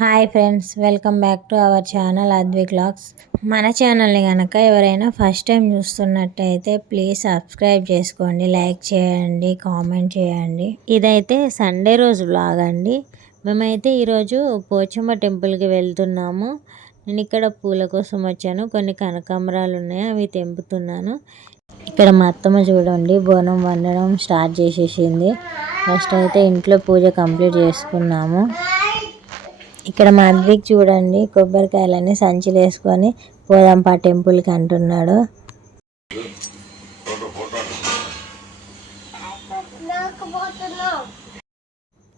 Hi friends, welcome back to our channel Advik vlogs. మన ఛానల్ని కనుక ఎవరైనా ఫస్ట్ టైం చూస్తున్నట్టయితే ప్లీజ్ సబ్స్క్రైబ్ చేసుకోండి, లైక్ చేయండి, కామెంట్ చేయండి. ఇదైతే సండే రోజు వ్లాగ్ అండి. మేమైతే ఈరోజు పోచమ్మ టెంపుల్కి వెళ్తున్నాము. నేను ఇక్కడ పూల కోసం వచ్చాను. కొన్ని కనకాంబరాలు ఉన్నాయి, అవి తెంపుతున్నాను. ఇక్కడ మా అత్తమ్మ చూడండి బోనం వండడం స్టార్ట్ చేసేసింది. ఫస్ట్ అయితే ఇంట్లో పూజ కంప్లీట్ చేసుకున్నాము. ఇక్కడ మా అద్విక్ చూడండి కొబ్బరికాయలన్నీ సంచిలో వేసుకొని పోదాంపా టెంపుల్కి అంటున్నాడు.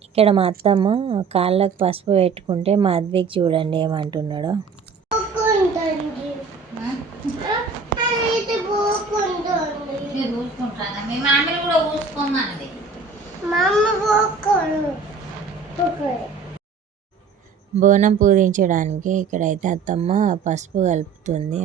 ఇక్కడ మా అత్తమ్మ కాళ్ళకు పసుపు పెట్టుకుంటే మా అద్విక్ చూడండి ఏమంటున్నాడు. బోనం పూజించడానికి ఇక్కడైతే అత్తమ్మ పసుపు కలుపుతుంది.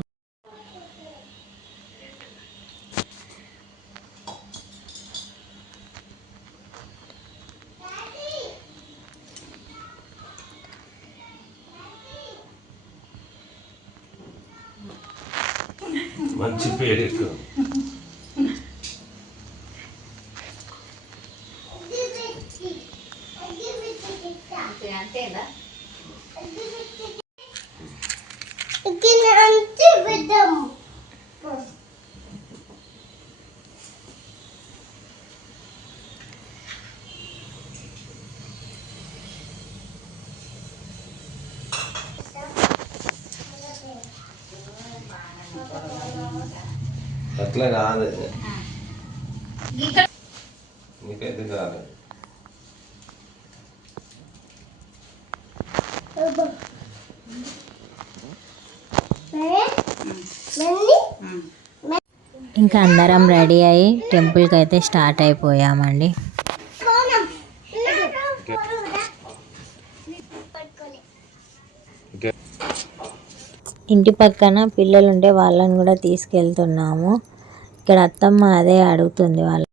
మంచి పేరు అట్లా కాదు, నీకైతే కాదు. ఇంకా అందరం రెడీ అయ్యి టెంపుల్కి అయితే స్టార్ట్ అయిపోయామండి. ఇంటి పక్కన పిల్లలు ఉంటే వాళ్ళని కూడా తీసుకెళ్తున్నాము. ఇక్కడ అత్తమ్మ అదే అడుగుతుంది వాళ్ళు.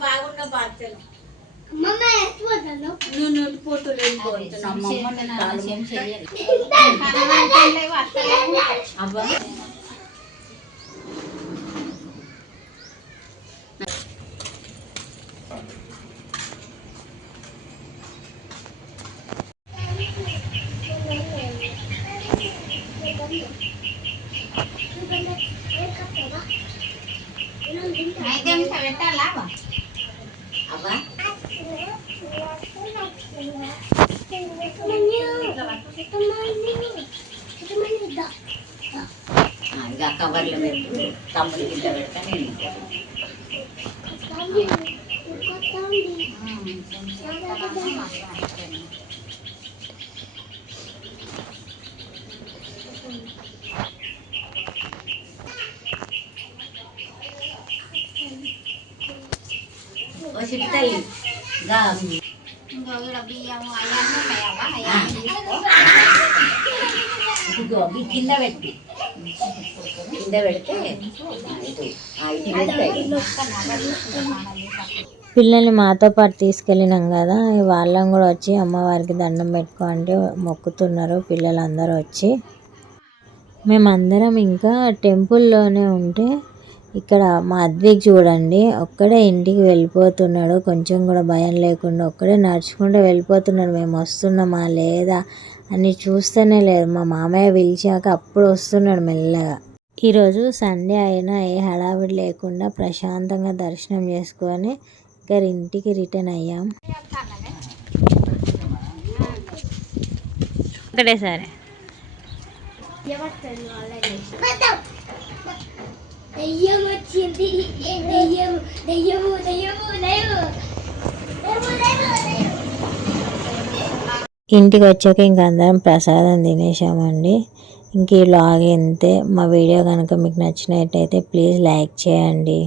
బాగున్న పాత్రలు పెట్టాలా అబ్బా ఇక కవర్లో పెట్టు, తమ్ముడి గిట్ట పెడతా నేను. ఓ చిట్టి తల్లి గా ఇదిగో ఈ కింద పెట్టి పెడితే ఇటు వెళ్తాయి. పిల్లల్ని మాతో పాటు తీసుకెళ్ళినాం కదా వాళ్ళని కూడా వచ్చి అమ్మవారికి దండం పెట్టుకో అంటే మొక్కుతున్నారు పిల్లలందరూ వచ్చి. మేమందరం ఇంకా టెంపుల్లోనే ఉంటే ఇక్కడ మా అద్విక్ చూడండి ఒక్కడే ఇంటికి వెళ్ళిపోతున్నాడు, కొంచెం కూడా భయం లేకుండా ఒక్కడే నడుచుకుంటూ వెళ్ళిపోతున్నాడు. మేము వస్తున్నామా లేదా అని చూస్తూనే లేదు. మా మామయ్య పిలిచాక అప్పుడు వస్తున్నాడు మెల్లగా. ఈరోజు సండే అయినా ఏ హడావిడి లేకుండా ప్రశాంతంగా దర్శనం చేసుకొని ఇంకా ఇంటికి రిటర్న్ అయ్యాం. ఒకటేసారి ఇంటికి వచ్చాక ఇంక అందరం ప్రసాదం తినేసామండి. ఇంక ఈ వ్లాగ్ ఇంతే. మా వీడియో కనుక మీకు నచ్చినట్టయితే ప్లీజ్ లైక్ చేయండి.